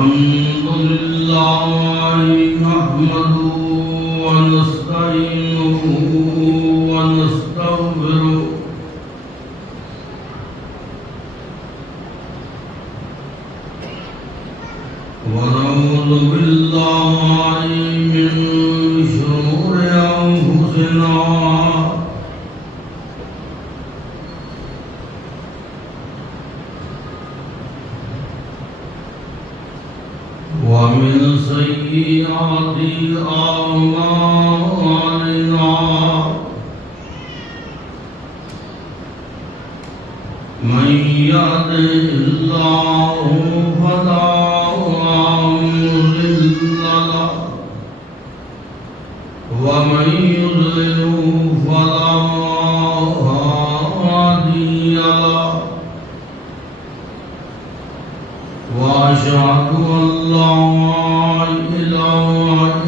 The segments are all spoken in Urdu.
الحمد لله نحمده ونستعينه ونستغفره ونعوذ بالله من شرور أنفسنا ومن سيئات أعمالنا من يهده الله فلا مضل له ومن يضلل فلا هادي له وأشهد أن لا إله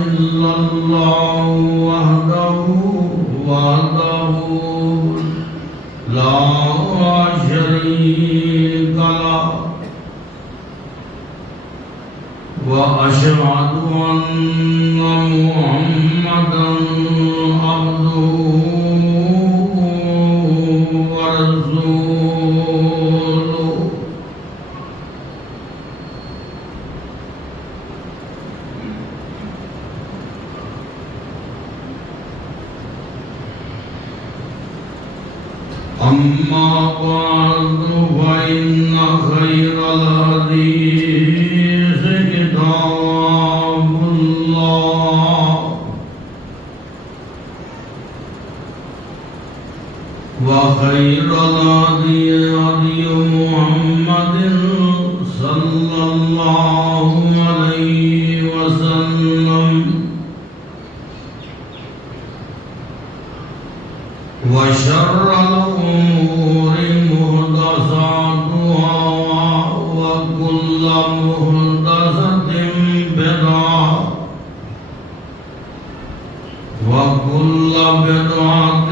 إلا الله وحده لا شريك له وأشهد أن محمدا عبده ورسوله أما بعد فإن خير الحديث كتاب الله وخير الهدي هدي محمد صلى الله عليه وسلم وشر الأمور محدثاتها وكل محدثة بدعة وكل بدعة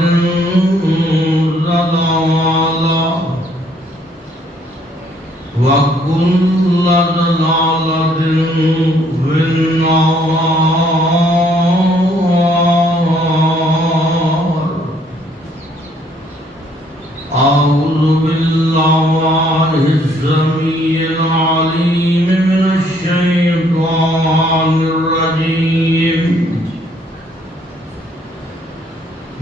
ضلالة وكل ضلالة في النار. أعوذ بالله السميع العليم من الشيطان الرجيم.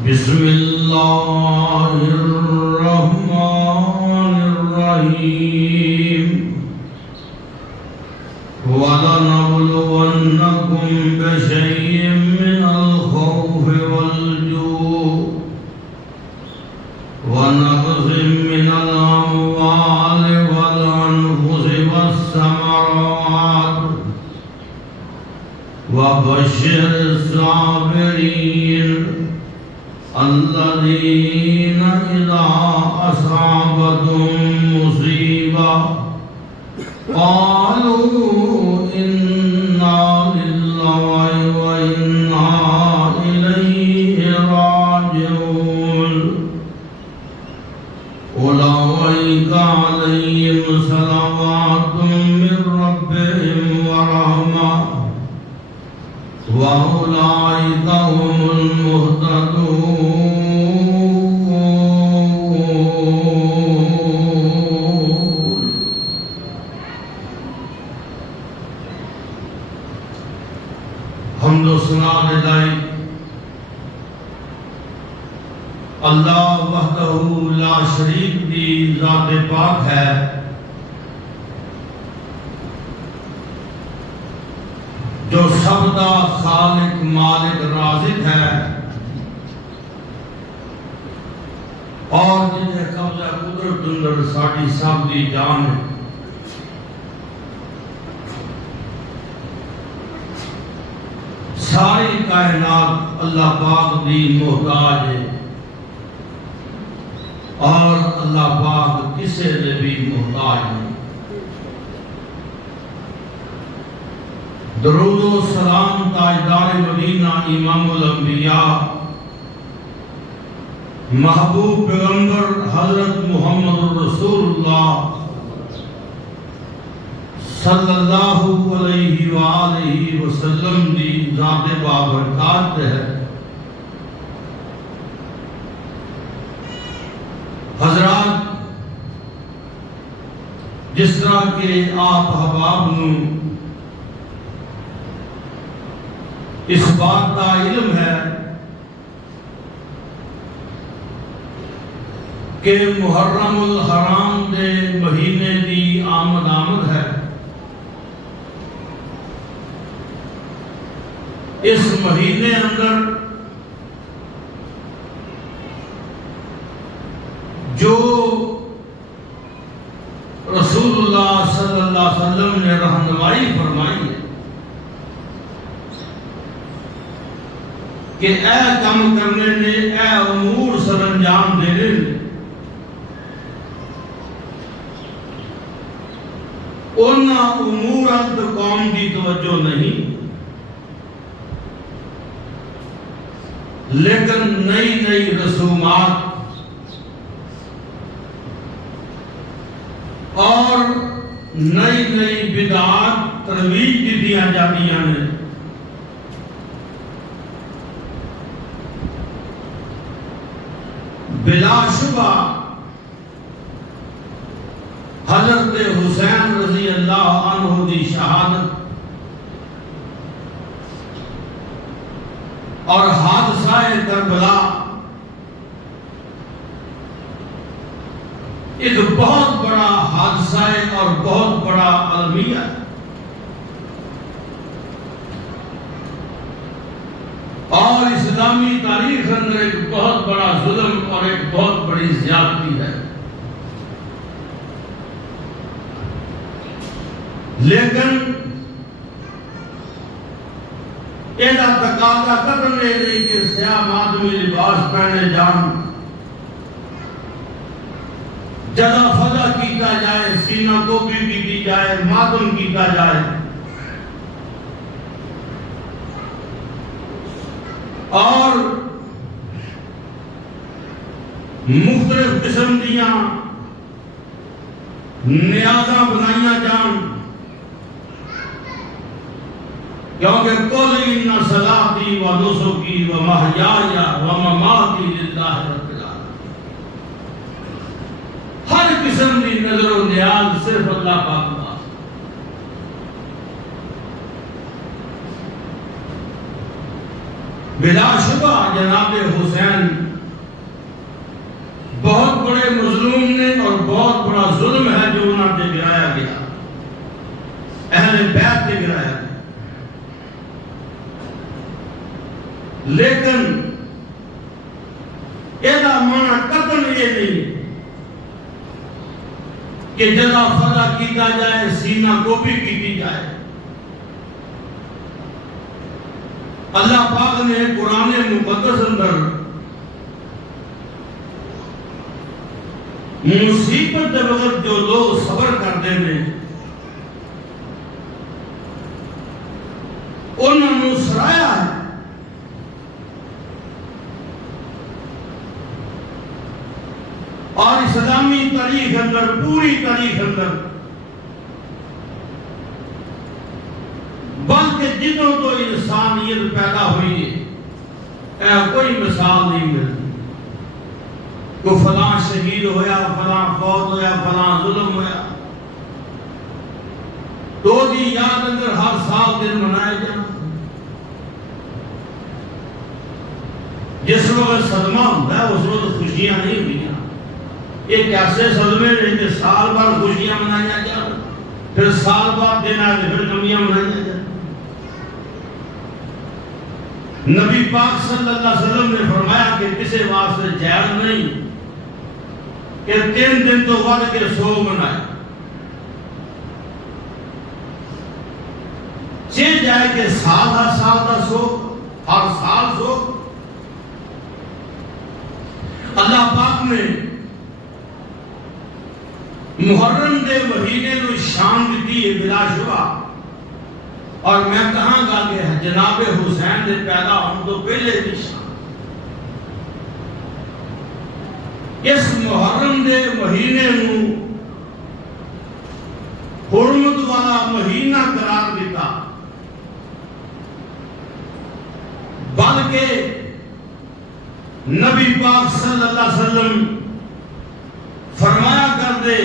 بسم الله الرحمن الرحيم. ولنبلونكم بشيء من الخوف والجوع ونقص من الأموال والأنفس والثمرات وبشر الصابرين الذين إذا أصابتهم مصيبة قالوا إنا لله وإنا إليه راجعون. أولئك عليهم صلوات من ربهم ورحمة وأولئك هم المهتدون. حمد و ثنا للہ اللہ وحدہ لا شریک دی ذات پاک ہے جو سب دا خالق مالک رازق ہے اور جنہیں قبضہ قدرت اندر ساڑی سب دی جان ہے. ساری کائنات اللہ پاک دی محتاج ہے اور اللہ پاک کسے دے بھی محتاج نہیں. درود و سلام تاجدار مدینہ امام الانبیاء محبوب پیغمبر حضرت محمد الرسول اللہ صلی اللہ علیہ وآلہ وسلم دی ذات بابرکات ہے۔ حضرات، جس طرح کہ آپ حباب نو اس بات کا علم ہے کہ محرم الحرام دے مہینے دی آمد ہے، اس مہینے اندر جو رسول اللہ صلی اللہ علیہ وسلم نے رہنمائی فرمائی ہے کہ اے کام کرنے نے، اے امور سر انجام دینے نے، ان امورات قوم کی توجہ نہیں، لیکن نئی نئی رسومات اور نئی نئی بدعات ترویج دی دیا جاتی ہیں۔ بلا شبہ حضرت حسین رضی اللہ عنہ دی شہادت اور حادثہ کربلا ایک بہت بڑا حادثہ اور بہت بڑا المیہ ہے، اور اسلامی تاریخ اندر ایک بہت بڑا ظلم اور ایک بہت بڑی زیادتی ہے۔ لیکن ایسا تقاضا کرنے نہیں کہ سیاہ آدمی لباس پہنے جان، جدا فضا کیتا جائے، سینہ گوبی بھی کی جائے، ماتم کیتا جائے، اور مختلف قسم دیاں نیازاں بنائیاں جان، کیونکہ قل ان صلاتی و نسکی و محیای و مماتی للہ رب العالمین، ہر قسم کی نظر و نیاز صرف اللہ پاک پاس۔ بلا شبہ جناب حسین بہت بڑے مظلوم نے اور بہت بڑا ظلم ہے جو انہوں نے گرایا گیا، اہل بیت نے گرایا گیا، لیکن یہ مانا قطن یہ نہیں کہ جدا فضا کیتا جائے، سینہ گوبی کیتی جائے۔ اللہ پاک نے قرآن مقدس اندر مصیبت دے وقت جو لوگ صبر کرتے ہیں انہوں نے سرایا ہے، اور اسلامی تاریخ اندر، پوری تاریخ اندر، بلکہ جدوں تو انسانیت پیدا ہوئی ہے کوئی مثال نہیں ملتی، کہ فلاں شہید ہویا، فلاں فوت ہویا، فلاں ظلم ہویا، تو دی یاد اندر ہر سال دن منائے جانا۔ جس وقت صدمہ ہوتا ہے اس وقت خوشیاں نہیں ہوئی، ایک ایسے صدمے نے کہ سال بعد خوشیاں منائیاں جانا، پھر سال بعد دن آئے پھر غمیاں منائیاں جانا۔ نبی پاک صلی اللہ علیہ وسلم نے فرمایا کہ کسی واسطے جائز نہیں کہ 3 دن تو ود کے 100 منائے، چاہے جائے کہ سال ہر سال کا 100، ہر سال 100۔ اللہ پاک نے محرم دے مہینے کو شان دیتی ہے بلا شبہ، اور میں کہاں گا کہ جناب حسین دے پیدا ہم تو پہلے دی شان۔ اس محرم دے مہینے نو حرمت والا دا مہینہ قرار دیتا، بلکہ نبی پاک صلی اللہ علیہ وسلم فرمایا کر دے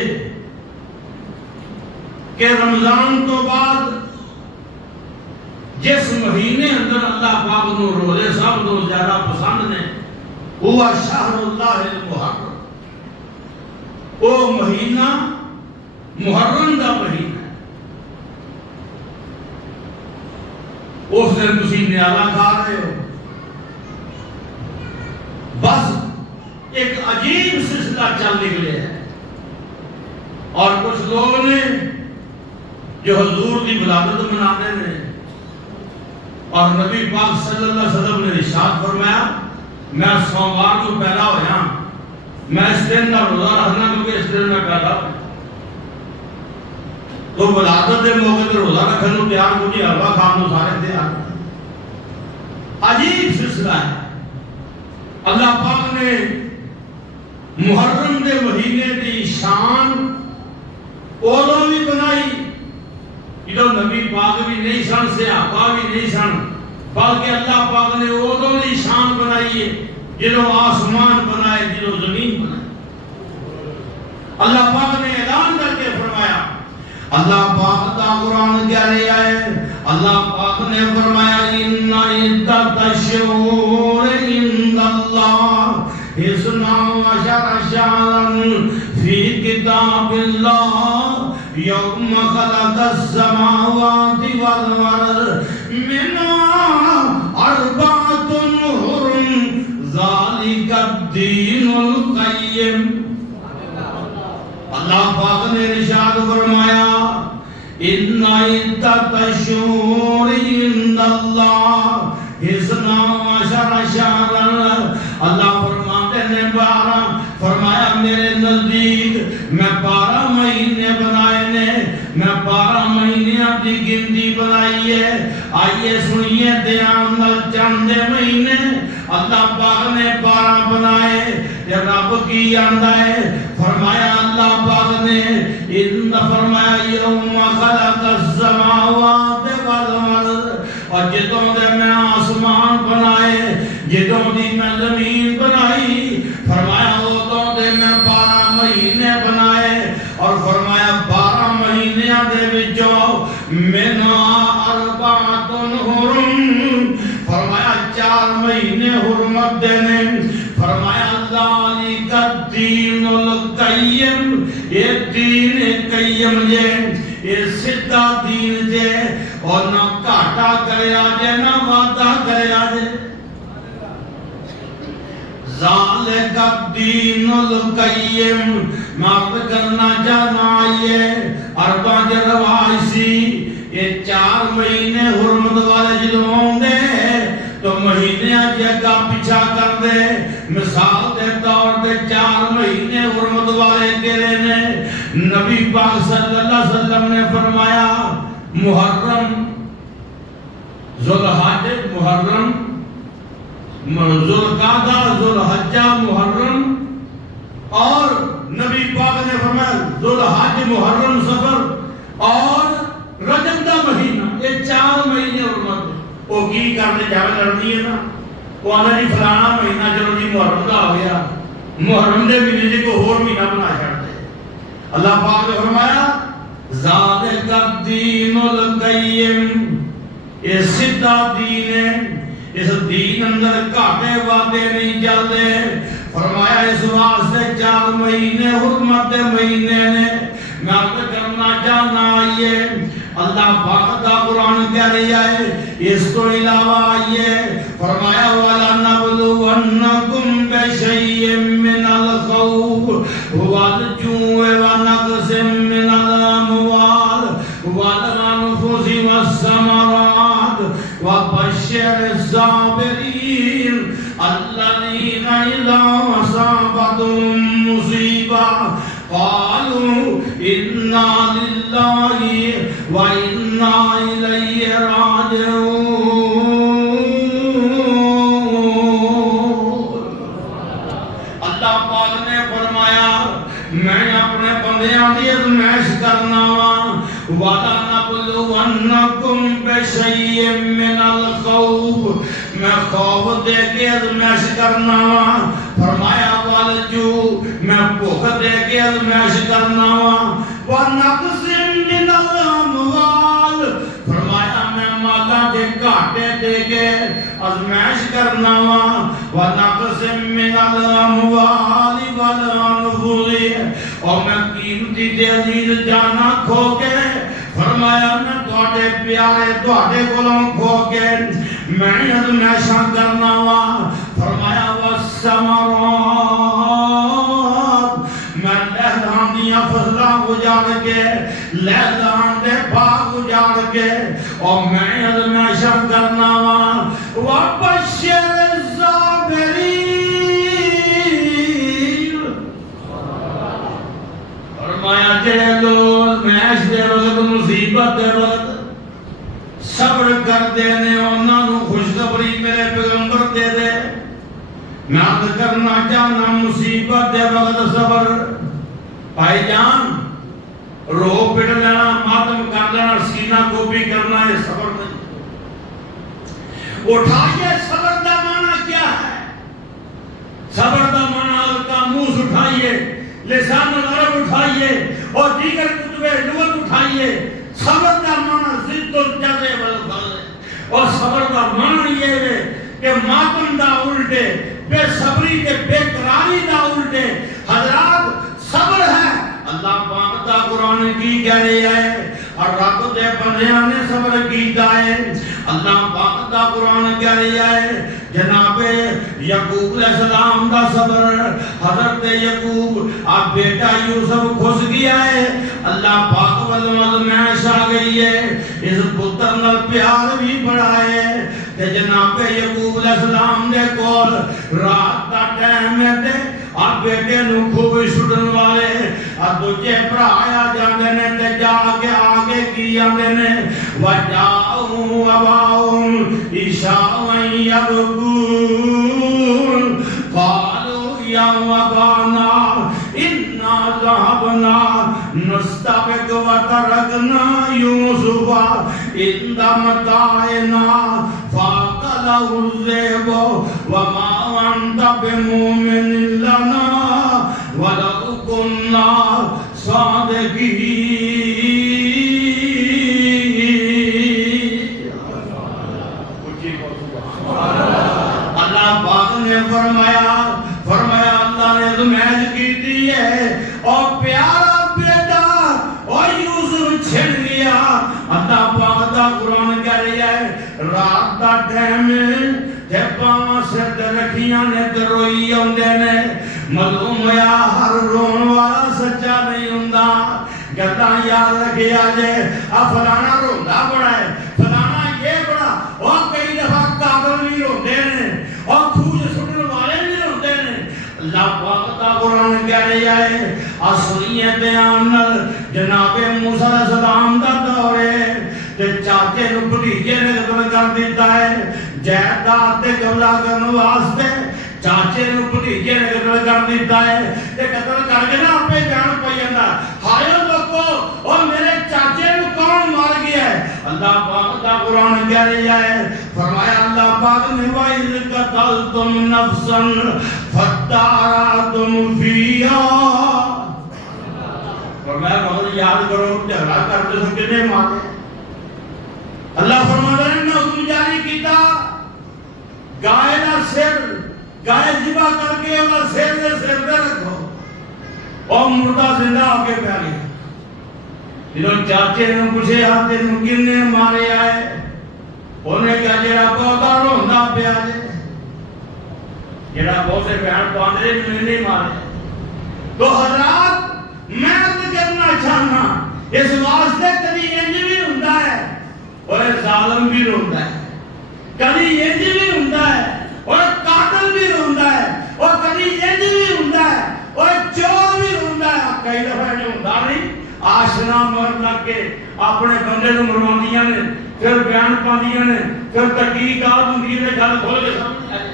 کہ رمضان تو بعد جس مہینے اندر اللہ پاک نو روزے سب تو زیادہ پسند نے ہوا شہر اللہ المحرم، وہ مہینہ محرم دا مہینہ ہے۔ اس دن تسی نیالہ کھا رہے ہو، بس ایک عجیب سلسلہ چل نکلے ہے، اور کچھ لوگ نے جو حضور کی ولادت مناتے ہیں، اور نبی پاک صلی اللہ علیہ وسلم نے ارشاد فرمایا میں سوموار کو پیدا ہویا، میں اس دن کا روزہ رکھنا کیونکہ اس دن میں پیدا ہوں، تو ولادت کے موقع پر روزہ رکھنے کو تیار کو جی حلوہ کھان کو سارے تیار۔ عجیب سلسلہ ہے۔ اللہ پاک نے محرم دے مہینے دی شان اولوں بھی بنائی جدو نبی پاک بھی نہیں سن، صحابہ بھی نہیں سن، بلکہ اللہ پاک نے اولوں دی شان بنائی ہے جدو آسمان بنائے، جدو زمین بنائے۔ اللہ پاک نے اعلان کر کے فرمایا، اللہ پاک دا قرآن کیا لے آئے، اللہ پاک نے فرمایا اِنَّ عِدَّتَ الشُّهُورِ عِندَ اللَّهِ اثْنَا عَشَرَ شَهْرًا فِي كِتَابِ اللَّهِ يَوْمَ خَلَقَ السَّمَاوَاتِ وَالْأَرْضَ مِنْهَا أَرْبَعَةٌ حُرُمٌ ذَلِكَ الدِّينُ الْقَيِّمُ۔ اللہ پاک نے ارشاد فرمایا اِنَّ عِدَّتَ الشُّهُورِ عِندَ اللَّهِ اثْنَا عَشَرَ شَهْرًا، اللہ فرماتے ہیں 12، فرمایا میرے نزدیک میں 12 مہینے بنائے نے، میں 12 مہینیاں دی گنتی بنائی ہے۔ آئیے سنیے دھیان نال چند مہینے اللہ پاک نے 12 بنائے، یا رب کی آندا ہے، فرمایا اللہ پاک نے ان فرمایا یوم خلق السماوات والارض، اور جدوں دے میں آسمان بنائے، جدوں دی میں زمین بنائی، فرمایا ادوں دے میں 12 مہینے بنائے، اور فرمایا 12 مہینیاں دے وچوں منھا اربعۃ حرم، فرمایا 4 مہینے حرمت دے نے، فرمایا ذالک الدین القیم، یہ دین قیم جے، یہ سیدھا دین جے، اور نہ گھاٹا کریا جے نہ وعدہ کریا جے۔ ذالک الدین القیم، معاف کرنا چاہنا آئیے اربع رواج سی، یہ 4 مہینے حرمت والے جدوں ہوندے تو مہینے جگہ پیچھا کر دے، مثال دے طور دے 4 مہینے حرمت والے تیرے نے، نبی پاک صلی اللہ علیہ وسلم نے فرمایا محرم، ذوالحج محرم، ذوالقعدہ ذوالحجہ محرم، اور نبی پاک نے فرمایا ذوالحج محرم صفر اور رجب دا مہینہ، یہ 4 مہینے حرمت۔ وہ کی کرنے جاوے لڑنی ہے نا، وہ آنا جی فلانا مہینہ چلو جی محرم دا آ گیا، محرم دے مہینے جی کو اور مہینہ بنا چھڑتے۔ اللہ پاک نے فرمایا ذالک الدین القیم، یہ سیدھا دین ہے، اس دین اندر گھاٹے وعدے نہیں چلتے، فرمایا اس واسطے 4 مہینے حرمت دے مہینے نے۔ میں آپ کرنا چاہنا آئیے اللہ پاک دا قرآن کہہ رہی ہے، اس کو علاوہ آئیے فرمایا وَلَنَبْلُوَنَّكُمْ بِشَيْءٍ مِّنَ الْخَوْفِ وَالْجُوعِ وَنَقْصٍ مِّنَ الْأَمْوَالِ وَالْأَنفُسِ وَالثَّمَرَاتِ وَبَشِّرِ الصَّابِرِينَ الَّذِينَ إِذَا أَصَابَتْهُم مُّصِيبَةٌ قالوا إنا لله وإنا إليه راجعون۔ اللہ پاک نے فرمایا میں اپنے بندیاں دی ازمائش کرنا وا، وعدہ نبلونکم بشیء من الخوف، میں خوف دے کے ازمائش کرنا وا. فرمایا والجوع، میں بھوک دے کے ازمائش کرنا وا. ونقص من الاموال، فرمایا میں مالا دے گھاٹے دے کے ازمائش کرنا وا. ونقص من الاموال والانفس، اور میں قیمتی دے عزیز جانا کھو کے، فرمایا میں تواڈے پیارے تواڈے کولوں کھو کے میں ازمائشاں کرنا وا. فرمایا والثمرات، میں لہدان دیاں فصلاں اجاڑ کے، لہدان دے باغ اجاڑ کے، اور میں ازمائشاں کرنا وا. وبشر الصابرین، فرمایا جڑے لوگ ازمائش دے وقت مصیبت دے وقت صبر کردے نے انہاں نوں خوشخبری میرے پیغمبر دے دے. میں عرض کرنا چاہنا مصیبت دے وقت صبر. بھائی جان رو پٹ لینا، ماتم کر لینا، سینہ کو بھی کرنا، یہ صبر نہیں. اٹھائیے صبر دا معنی کیا ہے؟ صبر دا معنی ہلکا منہ اٹھائیے، لسان العرب اٹھائیے، اور دیگر کتب لغت اٹھائیے. صبر دا معنی ضد الجزع والفضل، اور صبر دا معنی یہ ہے کہ ماتم دا الٹے، بے صبری کے بے قراری دا الٹے. حضرات صبر ہے. اللہ پاک دا قرآن کی کہہ رہا ہے، اور رب دے بندیاں نے صبر کیتا ہے. اللہ پاک دا قرآن کہہ رہا ہے جناب یعقوب علیہ السلام دا صبر. حضرت یعقوب آپ بیٹا یوسف کھس گیا ہے، اللہ پاک والمزمعش آ گئی ہے، اس پتر نال پیار بھی بڑھا ہے. کہ جناب یعقوب علیہ السلام دے کول رات دا ٹائم ہے تے آپ بیٹے نو خوب چھڈن والے اور دوجے بھرا آ جاندے نے تے جا کے آگے کی آندے نے وجاؤ اباؤم عشاء یبکون قالوا یا ابانا انا ذهبنا نستبق وتركنا يوسف عند متاعنا فأكله الذئب وما أنت بمؤمن لنا ولو كنا صادقين. اللہ پاک نے فرمایا اللہ نے ازمائش کی ہے اور پیارا بیٹا اور یوسف چھڑ گیا. اللہ پاک دا قرآن کہہ رہا ہے رات دا ٹائم تے پاں سر تے رکھیاں نے تے روئی آندے نے. معلوم ہویا ہر رون والا سچا نہیں ہوندا. گلاں یاد رکھیا جے فلانا روندا بڑا ہے، فلانا یہ بڑا، اور کئی دفعہ قاتل بھی روندے نے اور کھوج سٹن والے بھی روندے نے. اللہ پاک دا قرآن کہہ رہا ہے اصلی بیان نال جناب موسیٰ علیہ السلام دا دور ہے تے چاچے نو بھتیجے نے قتل کر دیتا ہے. جائیداد تے قبضہ کرنے واسطے چاچے نو بھتیجے نے قتل کر دیتا ہے تے قتل کر کے نا اپنے جان پئی جاندا ہائے لوگو اور میرے چاچے نو کون مار گیا ہے. اللہ پاک دا قرآن کہہ رہا ہے فرمایا اللہ پاک نے وَإِذْ قَتَلْتُمْ نَفْسًا فَادَّارَأْتُمْ فِيهَا. فرمایا بہت یاد کرو جھگڑا کرتے سو کتنے مارے. اللہ فرماتا ہے میں حکم جاری کیتا گائے دا سر گائے ذبح کر کے وہ سر دے رکھو اور مردہ زندہ ہو کے پہ گیا. جنہوں چاچے نے پوچھے ہاتھ نے کنے مارے آئے انہیں کہا جڑا بہتا روندا پیا جے جڑا بہت سے بہن پاندے میں نہیں مارے. تو حضرات میں تو کرنا چاہنا اس واسطے کبھی انج بھی ہوندا ہے اور ظالم بھی روندا ہے، کبھی انج بھی ہوندا ہے اور قاتل بھی روندا ہے، اور کبھی انج بھی ہوندا ہے اور چور بھی روندا ہے. کئی دفعہ جو ہوندا نہیں آشنا مر لگ کے اپنے بندے نو مرواندیاں نے پھر بیان پاندیاں نے پھر تحقیقات ہوندی ہے گل کھول کے سامنے آ جائے.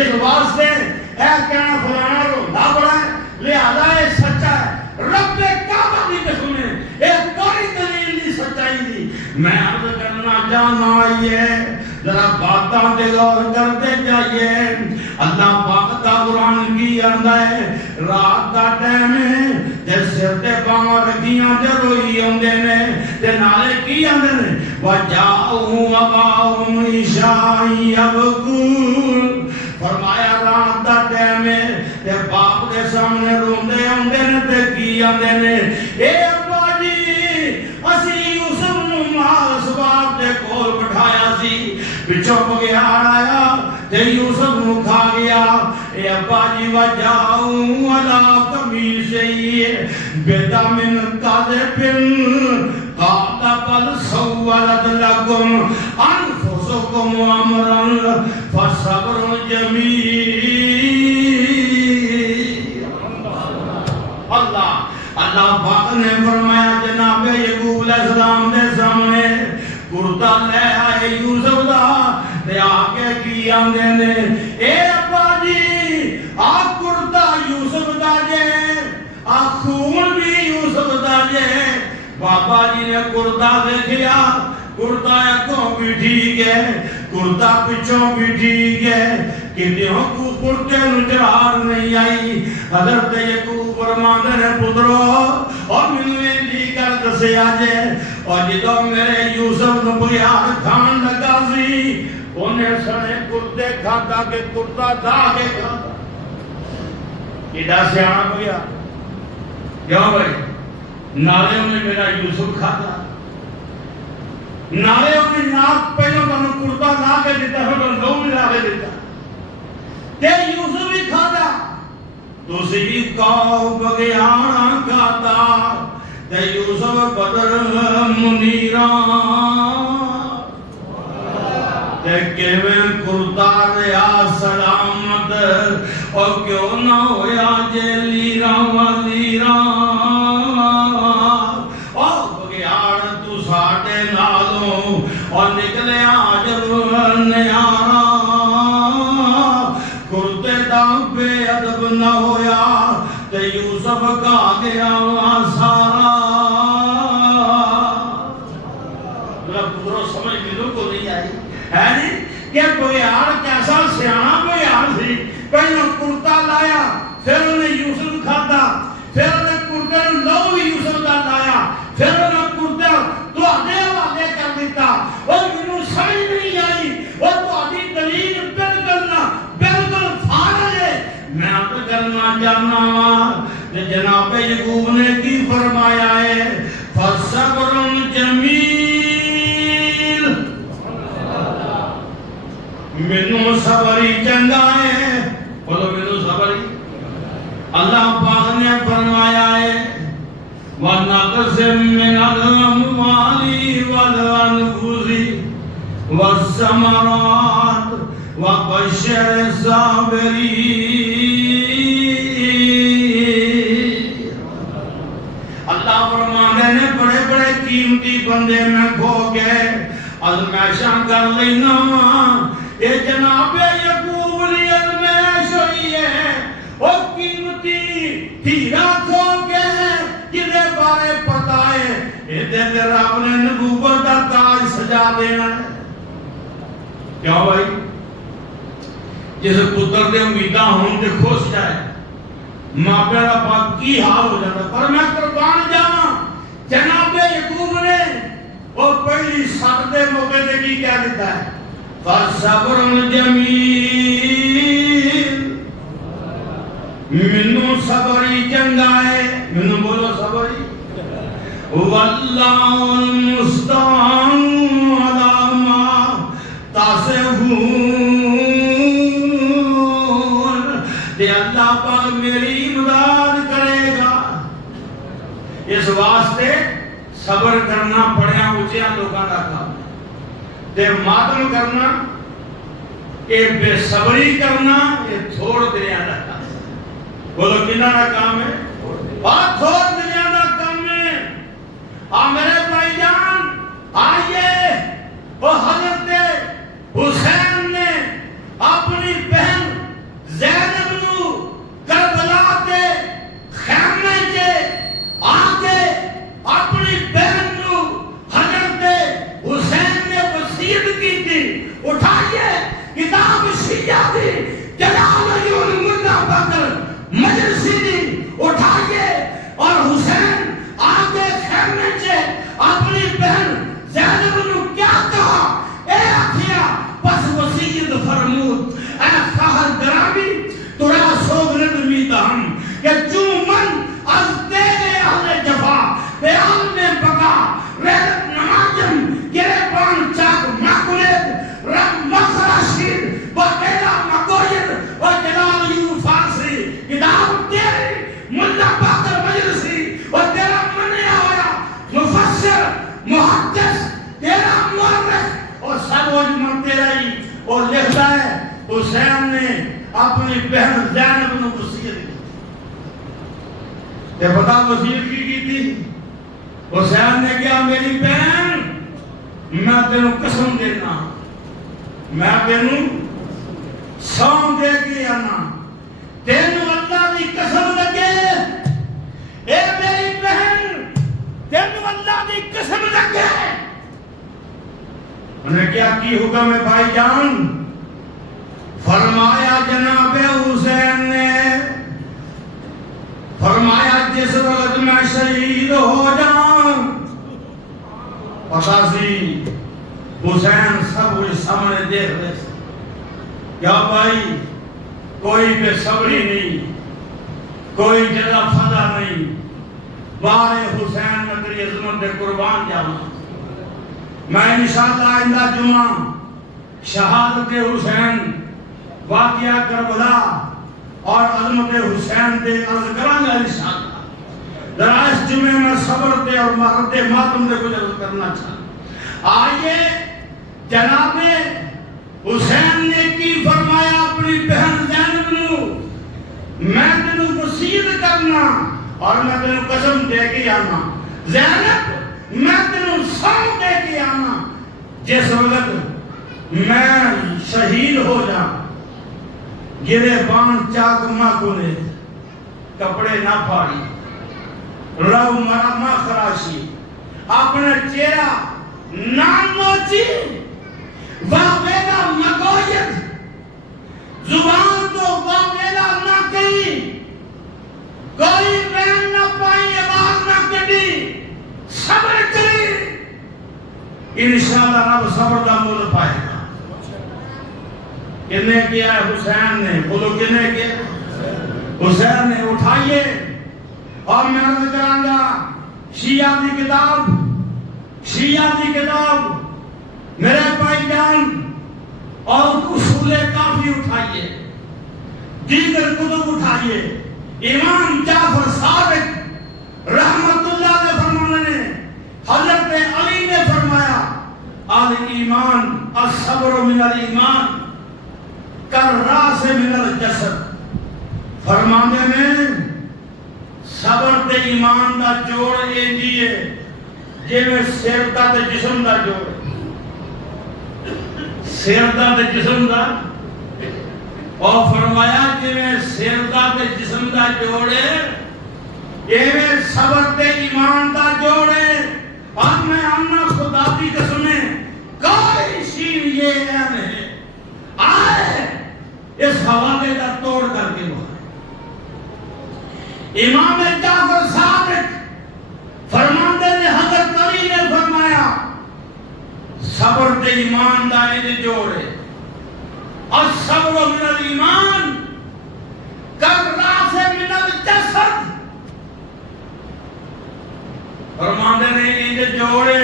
اس واسطے اے کہنا فلانا روندا بڑا ہے لہذا یہ سچا ہے. رب کعبہ دی قسم ہے اے کوئی دلیل نہیں سچائی دی. میں عرض کرنا چاہنا آئیے ذرا باتاں دے غور کرتے جائیے. اللہ پاک دا قرآن کی آندا ہے رات دا ٹائم ہے تے سر تے باواں رکھیاں تے روئی آندے نے تے نالے کی آندے نے وجاؤ اباؤم عشاء یبکون. فرمایا رات دا ٹائم ہے تے باپ دے سامنے روندے آندے نے تے کی آندے نے اے ابا جی اسی یوسف نو مال سباب دے کول بٹھایا سی پچھوں بگیار آیا تے یوسف نو کھا گیا. اے ابا جی وجاؤ علا قمیصی بدم کاذب قال بل سولت لکم انفسکم امرا فصبر جمیل. اللہ پاک نے فرمایا جناب یعقوب علیہ السلام دے سامنے کرتا لے آئے یوسف دا تے آگے کی آندے نے اے ابا جی آ کرتا یوسف دا جے آ خون بھی یوسف دا جے. بابا جی نے کرتا دیکھیا کرتا اکھوں بھی ٹھیک ہے کرتا پچھوں بھی ٹھیک ہے کتوں کو کرتے نو چراغ نہیں آئی. حضرت یعقوب فرماندے نے پترو اور مینوں جی کر دسیا جے اور جدوں میرے یوسف نو بغیار کھان لگا سی اونے سنے کرتے کھادا کہ کرتا دا کے کھادا. ایڈا سیاح بغیا کیوں بھائی نالے نے میرا یوسف کھادا نالے انہیں ناک پہلوں تمہیں کرتا لا کے دیتا ہے تو لو بھی لا کے دیتا تے یوسف بھی کھادا تسی کاؤ بگیانا کھادا تے یوسف بدر منیران تے کیویں کرتا ریا سلامت اور کیوں نہ ہویا جے لیراں والیراں ساڑے نالوں اور نکلے آجب نیارا کرتے دا بے ادب نہ ہویا تے یوسف کا گیا سارا. پترو سمجھ ملو کو نہیں آئی ہے نہیں کہ بغیار کیسا سیانا بغیار سی پہلے کرتا لایا پھر انہیں یوسف کھاتا پھر انہیں کرتے لو بھی یوسف کا لایا پھر انہیں کرتے تو آدھے حوالے کر دیتا اور منوں سمجھ نہیں آئی اور تو آدھی دلیل بالکل فارغ ہے. میں آپ کرنا جانا جناب یعقوب نے کی فرمایا ہے فصبر جمیل. منوں صبری چنگا ہے بولو منوں صبری. اللہ پاک نے فرمایا ہے وَنَقْسِم مِّنَ الْأَمْوَالِ وَالْأَنفُسِ وَالثَّمَرَاتِ وَبَشِّرِ الصَّابِرِينَ. اللہ فرماندے نے بڑے بڑے قیمتی بندے میں کھو کے ازمائشاں کر لینا اے جناب یعقوب لی ازمائش ہوئی ہے او قیمتی ہیرا کھو کے جنہیں بارے پتہ ہے ادھر رب نے نبوت کا تاج سجا دینا ہے. کیوں بھائی جس پتر دے امیداں ہوں تے خوش جائے ماں پیارا پاک کی حال ہو جاتا. پر میں قربان جاواں جناب یعقوب نے وہ پہلی سات دے موقع تے کی کہہ دیتا ہے فصبر جمیل. منوں صبری چنگا ہے منوں بولو صبری واللہ المستعان علی ما تصفون. تے اللہ پاک میری امداد کرے گا. اس واسطے صبر کرنا بڑے اونچے لوگوں کا کام تے ماتم کرنا اے بے صبری کرنا اے تھوڑ دنیا کا کام. بولو کنہ کا کام ہے بات تھوڑ دنیا کا کام ہے. میرے بھائی جان آئیے وہ حضرت حسین نے اپنی بہن زینب نو کربلا کے خیمے کے آگے اپنی بہن نو حضرت اٹھائیے کتاب شیعہ دی جلال ملا بکر مجلسی دی اٹھائیے اور حسین آگے خیمے سے اپنی بہن زینب نے کیا کہا اے اکھیا پس وسیعت فرمود اے فہر گرامی ترا سوگرد میدان کہ چون من از تیرے اہل جفا بیان میں بقا رہت نماجم گرے پان چاک مکلید رب مخراشید و بیلا مکوید و جلال یو فارسی کتاب تیری ملا باقر مجلسی و تیرا منیا ہویا مفسر محدث تیرا مورخ اور سب اجمن تیرا ہی اور لکھتا ہے حسین نے اپنی بہن زینب نے وصیت کی یہ پتا وصیت کی تھی حسین نے کیا میری بہن میں تینوں قسم دینا میں تینوں سون دے کے آنا تینوں اللہ کی قسم لگے اے میری بہن تینوں اللہ کی قسم لگے انہیں کیا کی حکم ہے بھائی جان فرمایا جناب حسین نے فرمایا جس وقت میں شہید ہو جاؤں پتا سی حسین سب کچھ سامنے دیکھ رہے تھے کیا بھائی کوئی بے صبری نہیں کوئی جگہ فضا نہیں بارے حسین میں تیری عظمت دے قربان جاؤں میں انشاءاللہ آئندہ جمعہ شہادت حسین واقعہ کربلا اور عظمت حسین دے عرض کرانگا انشاءاللہ ذرا اس جمعے میں صبر دے اور مرد ماتم دے کچھ عرض کرنا چاہتا آئیے جناب حسین نے کی فرمایا اپنی بہن زینب نو میں تینوں وصیت کرنا اور میں تینوں قسم دے کے آنا زینب میں تینوں سو دے کے آنا جس وقت میں شہید ہو جاؤں گرے بان چاک ماں کونے کپڑے نہ پھاڑی رو مرا ماں خراشی اپنے چہرہ نام موچی واویلا مگویت زبان تو واویلا نہ کہی کوئی بین نہ پائی آواز نہ کٹی صبر کری انشاءاللہ رب صبر دا مول پائے گا کنے کیا ہے حسین نے بولو کنے کیا حسین نے اٹھائیے اور میں عرض کروں گا شیعہ دی کتاب میرے بھائی جان اور اصول کافی اٹھائیے دیگر کتب اٹھائیے امام جعفر صادق رحمت اللہ علیہ فرمانے نے حضرت علی نے فرمایا الایمان الصبر من الایمان کالراس من الجسد فرمانے نے صبر تے ایمان دا جوڑ انجی ہے جیویں سر دا تے جسم دا جوڑ سر دا تے جسم دا اور فرمایا جیویں سر دا تے جسم دا جوڑ ہے ایویں صبر تے ایمان دا جوڑ ہے اور میں آنا خدا کی قسمیں کوئی شین یہ اہم ہے آئے اس حوالے کا توڑ کر کے وہ امام جعفر صادق فرماندے نے حضرت علی نے فرمایا صبر تے ایمان دا انج جوڑے الصبر من الایمان کالراس من الجسد فرماندے نے انج جوڑے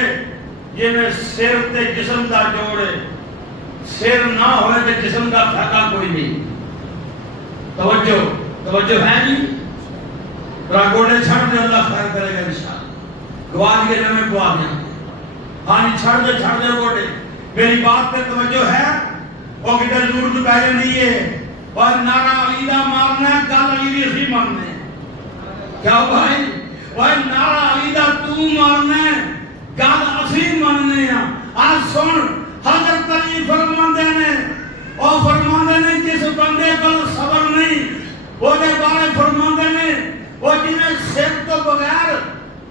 جویں سر تے جسم دا جوڑے سر نہ ہوئے تے جسم کا پھیلا کوئی نہیں توجہ ہے نہیں راگوڑے چھڑ دے اللہ خیر کرے گا انشاءاللہ گواد کے نمیں گواد دیں ہانی چھڑ دے گوڑے میری بات پہ توجہ ہے وہ کدھر زور تو پہلے نہیں ہے اور نعرہ علیدہ مارنا ہے گل علیدی اسی مارنا ہے کیا بھائی وہ نعرہ علیدہ تو مارنا ہے گل اسی مارنا ہے آج سن حضرت علی فرماندے نے اور فرماندے نے جس بندے کو صبر نہیں وہ دے بارے فرماندے نے وہ جنہیں سر تو بغیر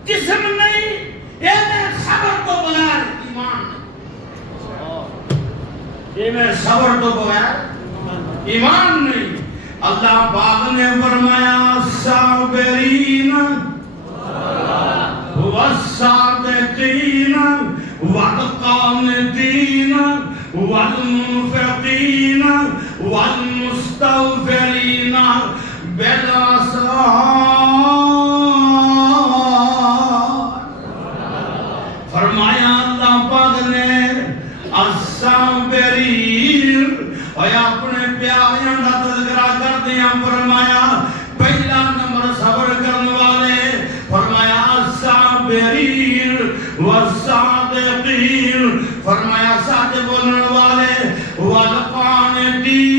جسم نہیں یہ صبر تو بغیر ایمان یہ میں صبر تو بغیر ایمان نہیں. اللہ پاک نے فرمایا الصابرین والصادقین والقانتین والمنفقین والمستغفرین بالاسحار. فرمایا اللہ پاک نے الصابرین اور اپنے پیاریاں کا تذکرہ کر دیا. فرمایا پہلا نمبر صبر کرنے والے. فرمایا الصابرین والصادقین. فرمایا سچ بولنے والے. والقانتین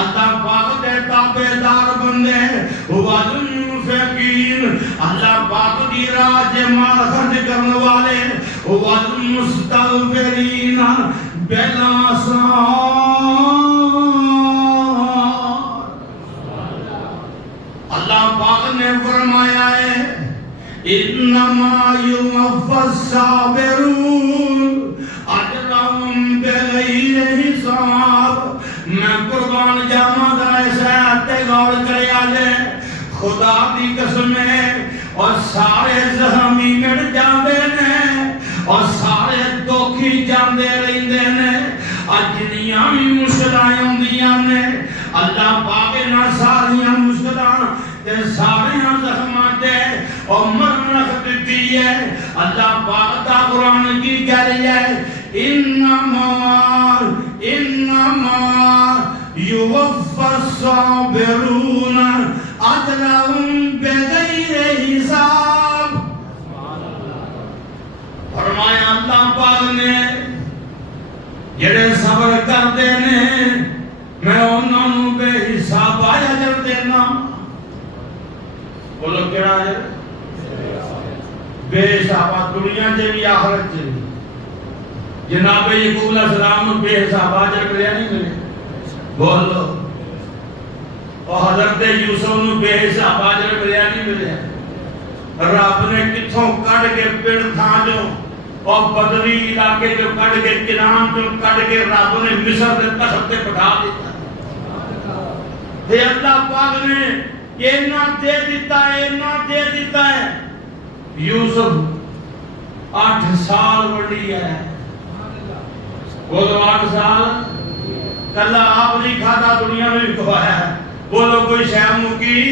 اللہ پاک دے تابعدار بندے. والمنفقین اللہ پاک دی راہ وچ مال خرچ کرنے والے. والمستغفرین بالاسحار. اللہ پاک نے فرمایا ہے انما یوفی الصابرون اجرهم بغیر حساب. میں قربان جاواں گا اس آیت تے غور کریا جے. خدا دی قسم ہے اور سارے زخمی مٹ جاندے نے اور سارے دکھی جاندے رہندے نے. جنیاں بھی مشکلاں ہوندیاں نے اللہ پاک نہ ساریاں مشکلاں تے ساریاں زخماں تے اور مرن رکھ دتی ہے. اللہ پاک دا قرآن کی کہہ رہی ہے انما یوفی الصابرون اجرهم بغیر حساب. فرمایا اللہ پاک نے جڑے صبر کردے نے میں انہاں نوں بے حساب اجر دینا. بولو کیڑا اجر؟ بے حساب دنیا تے بھی آخرت تے بھی. جناب یعقوب علیہ السلام نوں بے حساب اجر ملیا نہیں ملیا؟ بولو. اور حضرت یوسف نوں بے حساب اجر ملیا نہیں ملیا؟ رب نے کتھوں کڈ کے پڑ تھاں جو اور بدری علاقے جو کڈ کے کنعان جو کڈ کے رب نے مصر دے تخت تے بٹھا دیتا. تے اللہ پاک نے اینا دے دیتا ہے اینا دے دیتا ہے. یوسف 8 سال وڈی ہے. بولو 8 سال کلا آپ نہیں کھاتا دنیا میں بھی کھوایا ہے. بولو کوئی شے مکی.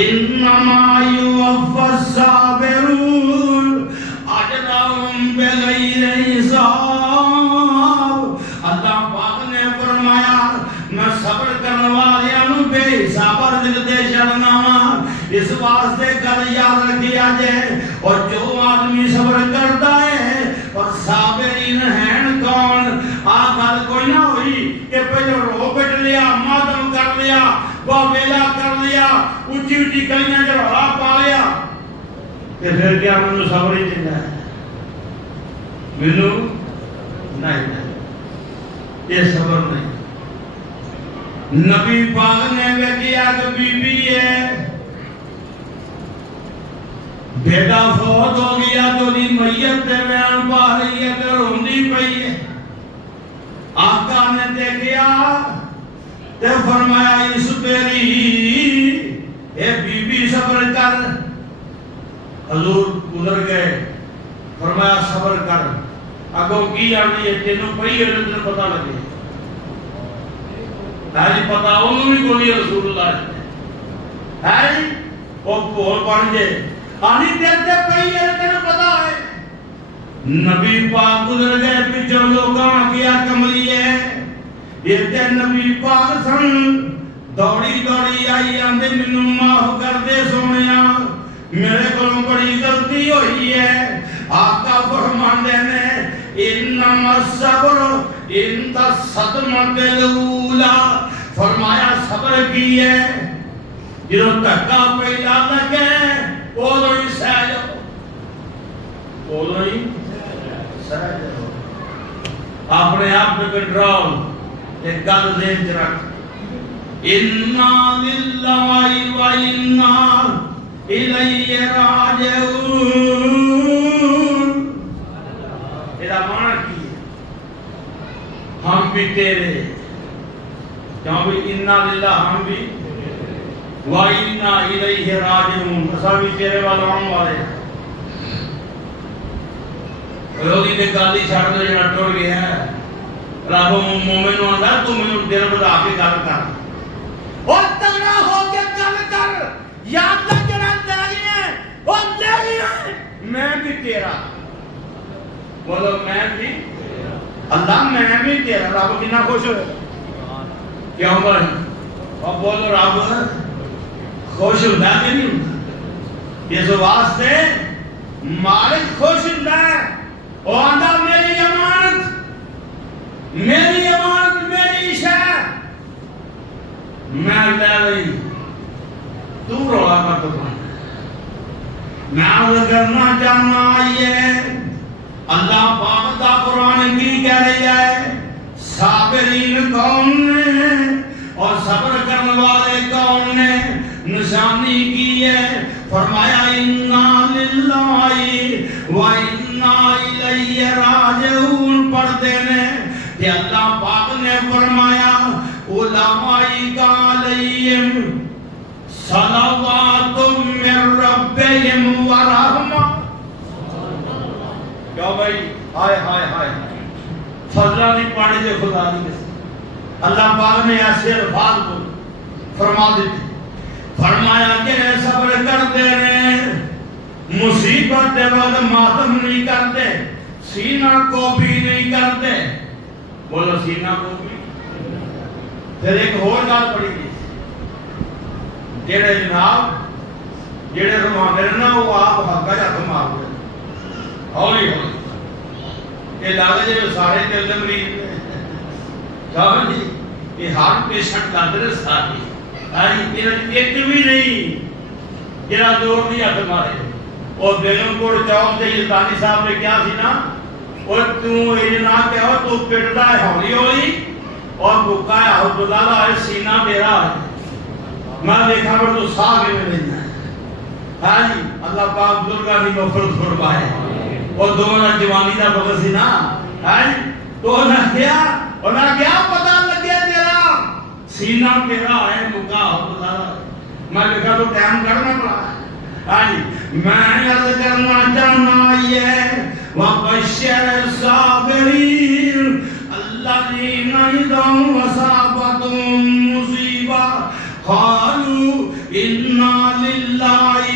انما یوفی الصابرون اجرهم بغیر حساب. اللہ پاک نے فرمایا میں صبر کرنے والوں نوں بے حساب رزق دے چھڑنا وا. اس واسطے گل یاد رکھیا جے اور جو آدمی صبر کرتا ہے اور صابرین ہیں کون. آ گل کوئی نہ ہوئی کہ پہلے رو پٹ لیا ماتم کر لیا ویلا کر لیا اونچی اونچی گلیاں جو روا پا لیا تے پھر کیا مینوں صبر ہی دینا ہے. مینوں نہیں یہ صبر نہیں. نبی پاک نے ویکھیا کہ بی بی ہے بیٹا فوت ہو گیا تو دی میت تے بیان پا رہی ہے کہ روندی پئی ہے. آقا نے دیکھیا تے فرمایا اس پیری اے بی بی صبر کر. حضور گزر گئے. فرمایا صبر کر. اگوں کی آنی ہے تینوں پئی ہے تینوں پتہ لگے. ہے پتہ انہوں بھی کوئی رسول اللہ ہے وہ بول پڑھ جے آنی دیتے پئی ہے تینوں پتہ ہے. نبی پاک گزر گئے پیچھے لوگاں کیا کملی ہے. یہ تے نبی پاک سن دوڑی دوڑی آئی آندے مینوں معاف کر دے سونیا میرے کولوں بڑی غلطی ہوئی ہے. آقا فرماندے نے انما الصبر عند الصدمۃ الاولی. فرمایا صبر کی ہے جدوں دھکا پہلا لگے اودوں ہی سہ جاؤ. اودوں ہی سہ جاؤ. اپنے آپ پہ کنٹرول ایک گل ذہن چ رکھ. انا للہ و انا الیہ راجعون. یہ معنی کی ہے ہم بھی تیرے، کیوں بھی اِنَّا لِلَّهِ ہم بھی وَإِنَّا إِلَيْهِ رَاجِعُونَ اسا بھی تیرے والوں والے روزی تے گل ہی چھڑ دے جڑا ٹر گیا ہے رب مومن نوں آندا تو مینوں دل بڑھا کے گل کر اور تگڑا ہو کے گل کر یا اللہ جڑا لے گیا او لے گیا میں بھی تیرا بولو میں بھی اللہ میں بھی تیرا رب کتنا خوش ہوئے کیوں بھائی اور بولو رب خوش ہوتا ہے کہ نہیں ہوتا اس واسطے مالک خوش ہوتا ہے وہ آندا میری امانت میری شے میں لے لئی تو رولا مت پا میں عرض کرنا چاہنا آئیے اللہ پاک کا قرآن کی کہہ رہا ہے صابرین کون نے اور صبر کرنے والے کون نے نشانی کی ہے فرمایا اِنَّا لِلَّهِ وَإِنَّا إِلَيْهِ رَاجِعُونَ پڑھ دینے کہ اللہ پاک نے فرمایا اولئک علیہم صلوات من ربہم ورحمہ کیا بھائی ہائے ہائے ہائے فضلہ نہیں پڑھے جے خدا نہیں اللہ پاک نے ایسے الفاظ کو فرما دیتے فرمایا کہ صبر کرتے رہے مصیبت دے وقت ماتم نہیں کرتے سینہ کو بھی نہیں کرتے بولو سینہ کو بھی پھر ایک اور گل پڑی گئی جڑے جناب جڑے روانے نا وہ آپ ہلکا جا کے مار دے ہولی ہولی یہ لگے جی سارے دل دے مریض کہاں جی یہ ہر پیشنٹ لگ رہے سارے ایک بھی نہیں جڑا زور نہیں ہاتھ مارے اور بیگم کوٹ چوک سے یلتانی صاحب نے کیا سی نا اور تو یہ نہ کہو تو پٹدا ہے ہولی ہولی اور بھوکا ہے عبداللہ ہے سینہ میرا ہے میں دیکھا پر تو ساہ کے میں لینا ہے ہاں جی اللہ پاک بزرگاں دی مغفرت فرمائے اور دونوں جوانی دا وقت سی نا ہاں جی تو نہ کیا پتہ لگے تیرا سینہ میرا ہے بھوکا عبداللہ میں دیکھا تو ٹائم کرنا پڑا ہاں جی میں عرض کرنا چاہنا یہ وَبَشِّرِ الصَّابِرِينَ الَّذِينَ إِذَا أَصَابَتْهُمْ مُصِيبَةٌ قَالُوا إِنَّا لِلَّهِ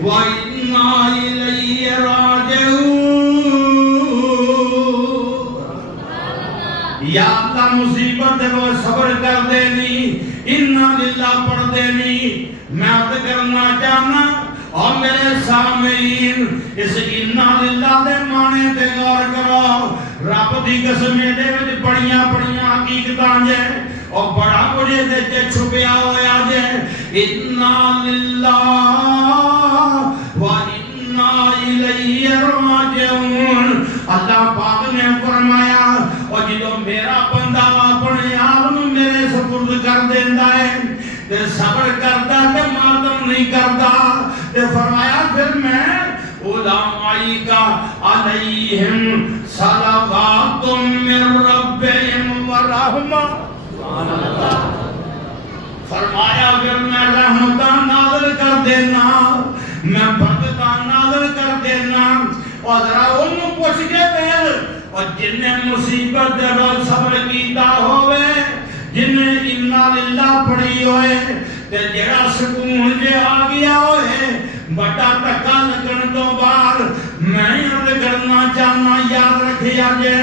وَإِنَّا إِلَيْهِ رَاجِعُونَ یا اللہ مصیبت ہے وہ صبر کر دینی اِنَّا لِلَّهِ پڑھ دینی میں عرض کرنا چاہنا اور میرے سامعین اس اِنَّا لِلَّهِ دے معنی تے غور کرو رب دی قسمیں دے وچ بڑیاں حقیقتاں جے اور بڑا بڑے دے تے چھپیا ہویا جے اِنَّا لِلَّهِ وَإِنَّا إِلَيْهِ رَاجِعُونَ اللہ پاک نے فرمایا اور جدو میرا بندہ اپنے آپ میرے سپرد کر دیندا ہے تے صبر کرتا تے ماتم نہیں کرتا تے فرمایا پھر میں اولئک علیہم صلوات من ربہم ورحمہ فرمایا پھر میں رحمتاں نازل کر دینا میں برکتاں نازل کر دینا اور ذرا انہوں پوچھ کے پہل اور جن نے مصیبت دے وقت صبر کیتا ہوئے جن نے اِنَّا لِلَّهِ پڑھی ہوئے تے جڑا سکون جے آ گیا ہوئے بڑا تکا لگن تو بعد میں عرض کرنا چاہنا یاد رکھیا جے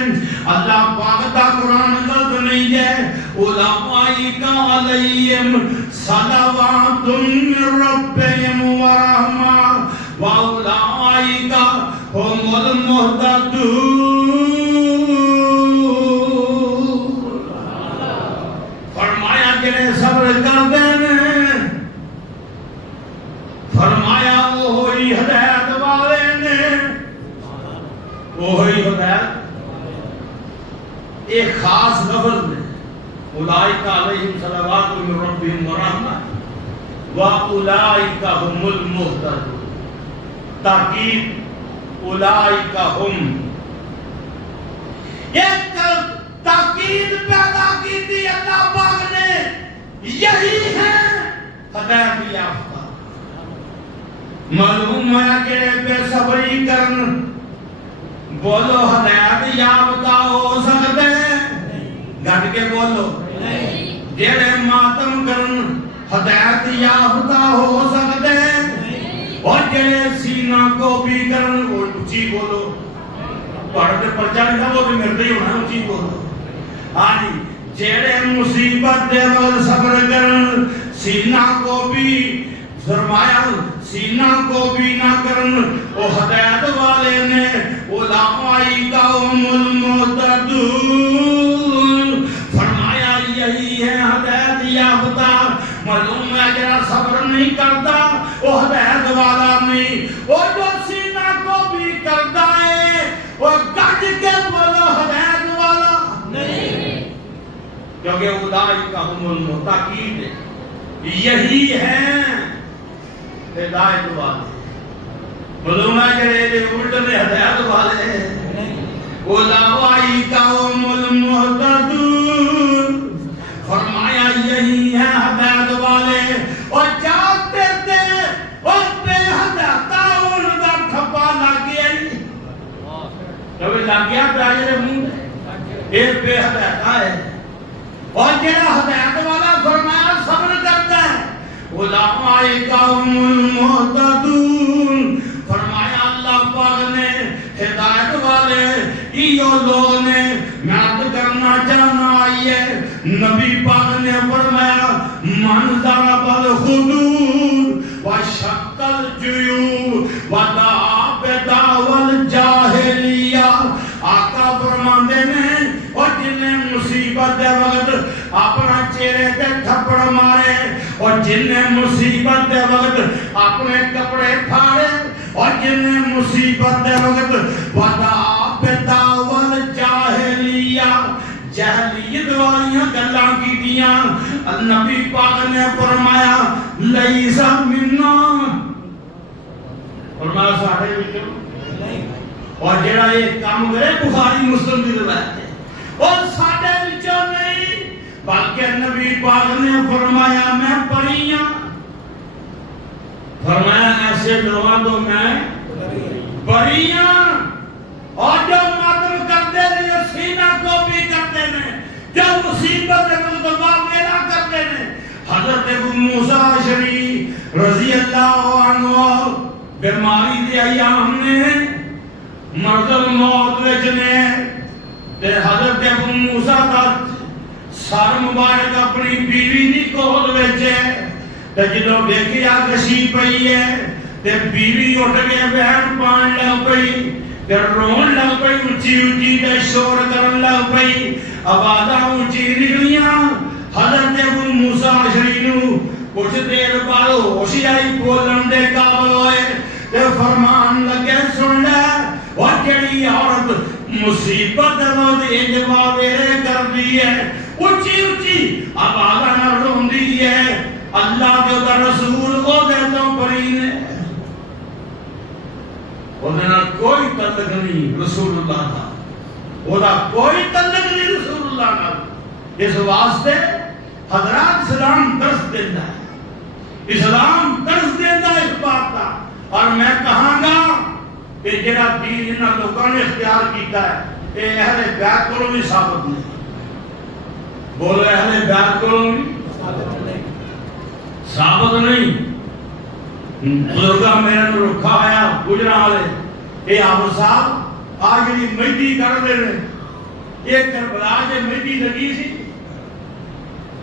اللہ پاک دا قرآن غلط نہیں جے اولئک علیہم صلوات من ربہم ورحمہ واولئک هم المہتدون فرمایا جڑے صبر کر دینے فرمایا وہی ہدایت والے نے وہی ہدایت ایک خاص لفظ میں اولئک علیہم صلوات من ربہم ورحمہ واولئک هم المہتدون تاکید اولئک هم ایک تاکید یہی ہے ہدایت یافتہ. معلوم ہے کہ بے صبری کرن بولو ہدایت یافتہ ہو سکتے گھٹ کے بولو جڑے ماتم کرن ہدایت یافتہ ہو سکتے اور جڑے سینہ کو بھی کرن وہ اچھی بولو. پڑھتے پرچہ نہیں تھا وہ بھی مرتے ہی ہونا اچھی بولو. آنی جڑے مصیبت دے وقت صبر کرن سینہ کو بھی فرمایا سینہ کو بھی نہ کرن وہ ہدایت والے نے اولئک هم المهتدون. فرمایا یہی ہے ہدایت یافتہ. معلوم ہے جڑا صبر نہیں کرتا وہ ہدایت والا نہیں. وہ جو سینہ کو بھی کرتا ہے وہ گج کے بولو ہدایت والا نہیں. کیونکہ اولئک هم المتقین یہی ہیں ہدایت والے. معلوم ہے کہ یہ الٹ میں ہدایت والے اولئک هم المهتدون. فرمایا یہی ہے ہدایت والے. اور جاتے تھے اور بے ہدایت ان کا تھپا لگ گیا کبھی لگ گیا پیاجرے منہ ایک بے ہدایت ہے. اور جہاں ہدایت والا فرمایا صبر کرتا ہے اولئک هم المهتدون. فرمایا اللہ پاک نے ہدایت والے ایو لوگ نے یاد کرنا چاہنا آئیے. نبی پاک نے فرمایا من ضرب الحدود وشق الجیوب ودعا بدعوی الجاہلیہ. آقا فرماندے نے اور جنہیں مصیبت دے وقت اپنا چہرے پہ تھپڑ مارے اور جنہیں مصیبت دے وقت اپنے کپڑے پھاڑے اور جنہیں مصیبت دے وقت ودعا بدعوی الجاہلیہ جہلیت والیاں گلاں کی دیاں. نبی پاک نے فرمایا لیس منا فرمایا ساڑھے وچوں اور جڑا یہ کام کرے بخاری مسلم کی روایت ہے اور ساڑھے وچوں نہیں بلکہ نبی پاک نے فرمایا میں بری ہوں. فرمایا ایسے لوگوں تو میں بری ہوں. اور جو ماتم کرتے ہیں سینہ کو بھی کرتے ہیں جو مصیبت ملتبہ میرا کرتے ہیں. حضرت ابو موسیٰ شریف رضی اللہ عنہ بیماری دے ایام نے مرض الموت وچنے تے حضرت ابو موسیٰ کا سر مبارک اپنی بیوی دی کول وچے تے جدوں ویکھیا کشی پئی ہے تے بیوی اٹھ کے بہن پان لگ پئی تے رون لگ پئی اونچی اونچی تے شور کرن لگ پئی. آوازاں اونچی نکلیاں. حضرت ابو موسیٰ شریف نو کچھ دیر بعد ہوش آئی بولن دے قابل ہوئے تے فرمان لگے سن لے اور جڑی عورت مصیبت وقت جواب کر دی ہے اونچی اونچی آوازاں نال روندی ہے اللہ کے دا رسول او دے تو بری نے انہاں کوئی تعلق نہیں رسول اللہ کا. اودا کوئی تعلق نہیں رسول اللہ کا. اس واسطے حضرات اسلام درس دیتا ہے. اسلام درس دیتا ہے اس بات کا. اور میں کہاں گا کہ جڑا دین انہاں لوگوں نے اختیار کیتا ہے اے اہل بیت کو بھی ثابت نہیں. بولو اہل بیت کو بھی ثابت نہیں. بزرگاں میرے نو رکھا آیا گجرا والے اے آپ صاحب آج جڑی مہندی کر دے نے یہ کربلا سے مہندی لگی سی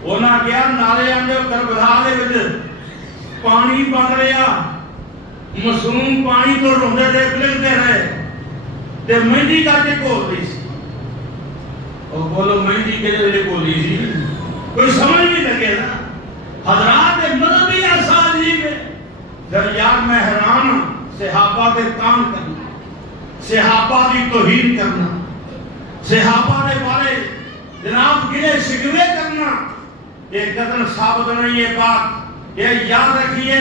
انہاں کیا نالے اندے کربلا دے وچ پانی بن رہا معصوم پانی تو روندے دے پلندے رہے تے مہندی کا تے کول رہی سی. او بولو مہندی کے دے کولی سی کوئی سمجھ نہیں لگے نا. حضرات مذہبی اسالیب جب یار میں حیران ہوں صحابہ کے کام کرنا صحابہ کی توہین کرنا صحابہ کے بارے جناب گلے شکوے کرنا یہ قدر ثابت نہیں. یہ بات یہ یاد رکھیے.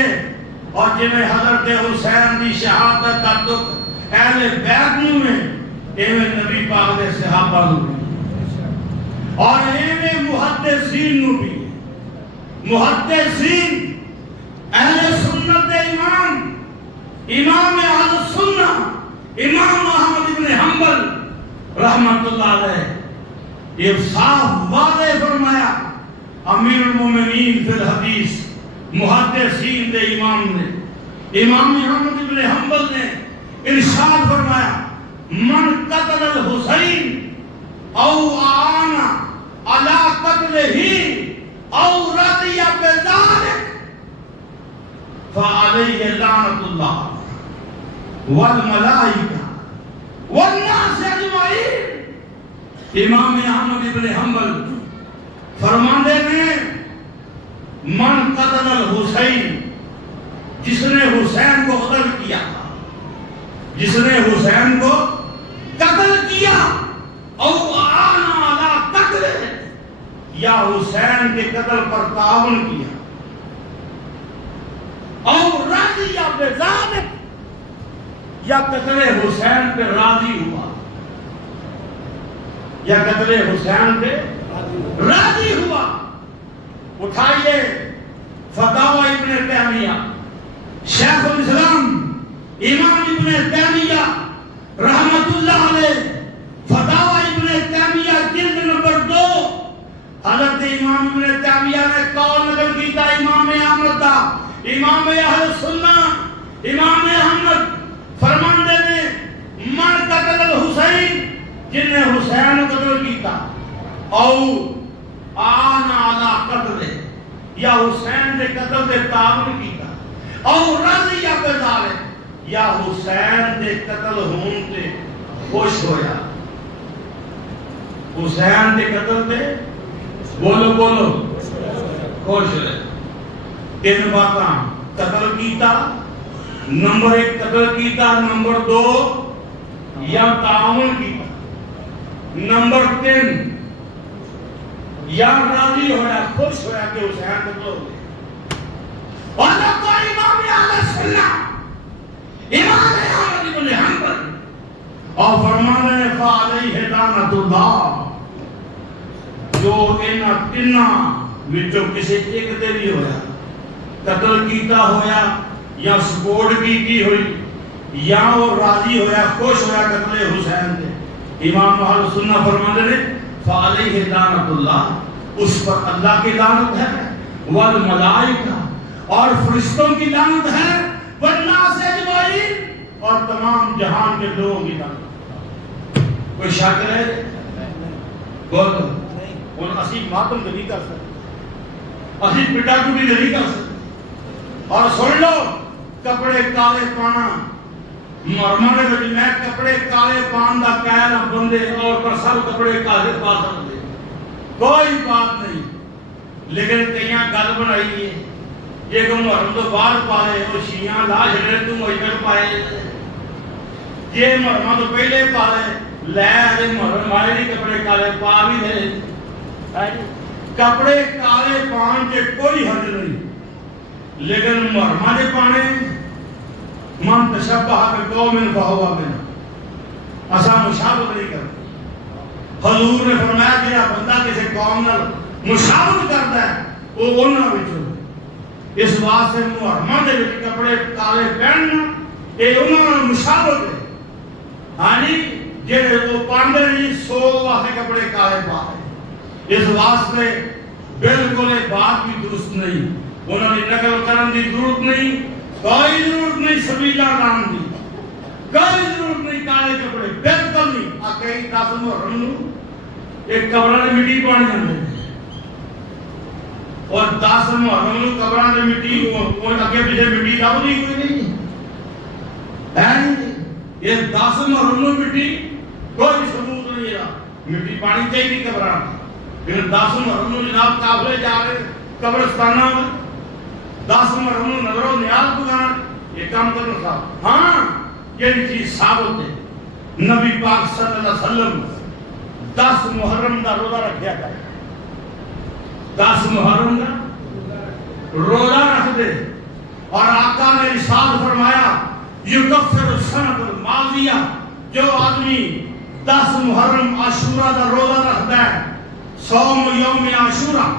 اور جنہیں حضرت حسین دی شہادت کا دکھ اہل بیت نو میں ایویں نبی پاک دے صحابہ نو اور ایویں محدثین نو بھی محدثین اہل سنت امام امام اہل سنہ امام احمد بن حنبل رحمت اللہ علیہ یہ صاف واضح فرمایا امیر المومنین فی الحدیث محدثین دے امام نے امام احمد بن حنبل نے ارشاد فرمایا من قتل الحسین او آنا علی قتلہ او رضی بذلک فعلیہ لعنت اللہ والملائکہ والناس اجمعین امام احمد بن حنبل فرماندے میں من قتل الحسین جس نے حسین کو قتل کیا جس نے حسین کو قتل کیا او آنا علی قتل یا حسین کے قتل پر تعاون کیا او راضی یا بذالک یا قتل حسین پہ راضی ہوا یا قتل حسین پہ راضی ہوا اٹھائیے فتاوی ابن تیمیہ شیخ الاسلام امام ابن تیمیہ رحمت اللہ علیہ فتاوی ابن تیمیہ جلد نمبر 2 حضرت امام ابن تیمیہ نے قول نقل کیتا امام احمد دا امام اہل سنہ امام احمد فرماندے نے من قتل الحسین جن نے حسین قتل کیتا او آنا علی قتل یا حسین دے قتل دے تعاون کیتا او رضی یا بذالک یا حسین دے قتل ہون تے خوش ہویا حسین دے قتل تے بولو بولو خوش ہوئے تین باتاں قتل کیتا نمبر 1 قتل کیتا نمبر 2 یا تعاون کیتا نمبر 3 یا راضی ہویا خوش ہویا کہ حسین قتل ہو گئے اور جب تو امام اہل سنہ امام احمد بن حنبل اور فرمانے فعلیہ لعنت اللہ جو انہاں تناں وچوں کسی ایک دے بھی ہویا قتل کیتا ہویا یا سپورٹ کی ہوئی یا وہ راضی ہویا خوش ہویا قتل حسین دے امام اہل سنہ فرماتے ہیں فعلیہ لعنت اللہ اس پر اللہ کی لعنت ہے والملائکہ اور فرشتوں کی لعنت ہے والناس اجمعین اور تمام جہان کے لوگوں کی لعنت کوئی شک ہے بولو ان اسی ماتم نہیں کر سکتے اسی پٹا ٹوٹی نہیں کر سکتے اور سن لو کپڑے کالے پانا مرمانے میں میں کپڑے کالے پان دا کہنا بندے اور پر سب کپڑے کالے پا سکتے کوئی بات نہیں لیکن کئیاں گل بنائی ہے یہ کہ محرم تو باہر پائے وہ شیعہ لا چھڑے تو مجھر پائے یہ محرم تو پہلے پائے لے آئے محرم آئے نہیں کپڑے کالے پا بھی دے کپڑے کالے پان کے کوئی حد نہیں لیکن محرم دے پانے من تشبہ بقوم فہو منہم اسا مشابہت نہیں کرتے حضور نے فرمایا کہ بندہ کسی قوم نال مشابہت کرتا ہے وہ انہاں وچوں اس واسطے محرم دے وچ کپڑے کالے پہننا اے انہاں نال مشابہت ہے ہاں جی جڑے وہ پاندے نہیں سو واسطے کپڑے کالے پا رہے اس واسطے بالکل بات بھی درست نہیں انہوں نے نقل کرن دی ضرورت نہیں کوئی ضرورت نہیں سبیلہ نام دی کوئی ضرورت نہیں کالے کپڑے بالکل نہیں آکئی 10 محرم نو ایک قبرہ نے مٹی پانی جاندے اور 10 محرم نو قبرہ نے مٹی اور اگے پیچھے مٹی داؤ نہیں کوئی نہیں ہے یہ 10 محرم نو مٹی کوئی ثبوت نہیں ہے مٹی پانی چاہیے قبرہ لیکن 10 محرم نو جناب قافلے جا رہے قبرستانہ میں 10 محرم نو نظر و نیاز بگان یہ کام کرنا صاحب ہاں یہ چیز ثابت ہے نبی پاک صلی اللہ علیہ وسلم 10 محرم دا روزہ رکھیا گیا 10 محرم دا روزہ رکھ دے اور آقا نے ارشاد فرمایا یکفر السنۃ الماضیہ جو آدمی 10 محرم عاشورہ دا روزہ رکھتا ہے صوم یوم عاشورہ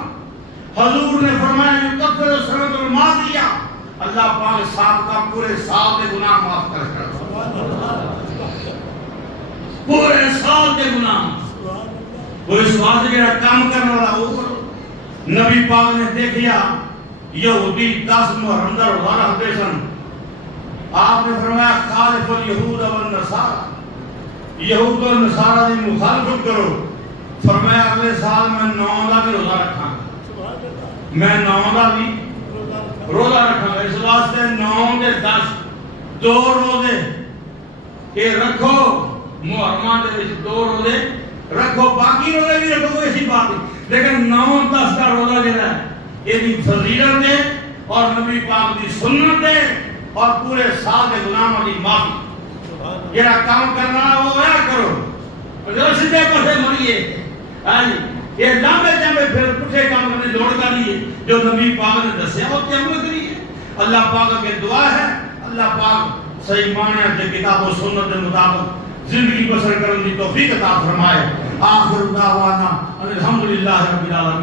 حضور نے فرمایا یکفر سنۃ الماضیہ، اللہ پاک سال کا پورے سال کے گناہ معاف کر پورے سال کے گناہ۔ وہ اس واسطے جڑا کام کرنے والا وہ کرو۔ نبی پاک نے دیکھیا یہودی 10 محرم دا روزہ رکھتے سن، آپ نے فرمایا خالف الیہود والنصارى، یہود اور نصارہ کی مخالفت کرو۔ فرمایا اگلے سال میں 9 کا بھی روزہ رکھاں گا، میں 9 کا بھی روزہ رکھاں گا۔ اس واسطے 9 کے 10 2 روزے یہ رکھو، محرمہ دے وچ 2 روزے رکھو، باقی روزے بھی رکھو، ایسی بات نہیں، لیکن 9-10 کا روزہ جو ہے یہ فضیلت ہے اور نبی پاک کی سنت ہے اور پورے سال کے گناہوں کی معافی۔ یہ کام کرنا ہے وہ نہ کرو، جو سیدھے پٹھے مریے یہ لمبے چمبے پھر پٹھے کام کرنے دوڑ کر لیے جو نبی پاک نے دسیا وہ عمل کریے۔ اللہ پاک کے دعا ہے اللہ پاک صحیح معنی کے کتاب و سنت کے مطابق زندگی بسر کرنے کی توفیق عطا فرمائے۔ آخر دعوانا الحمدللہ رب العالمین۔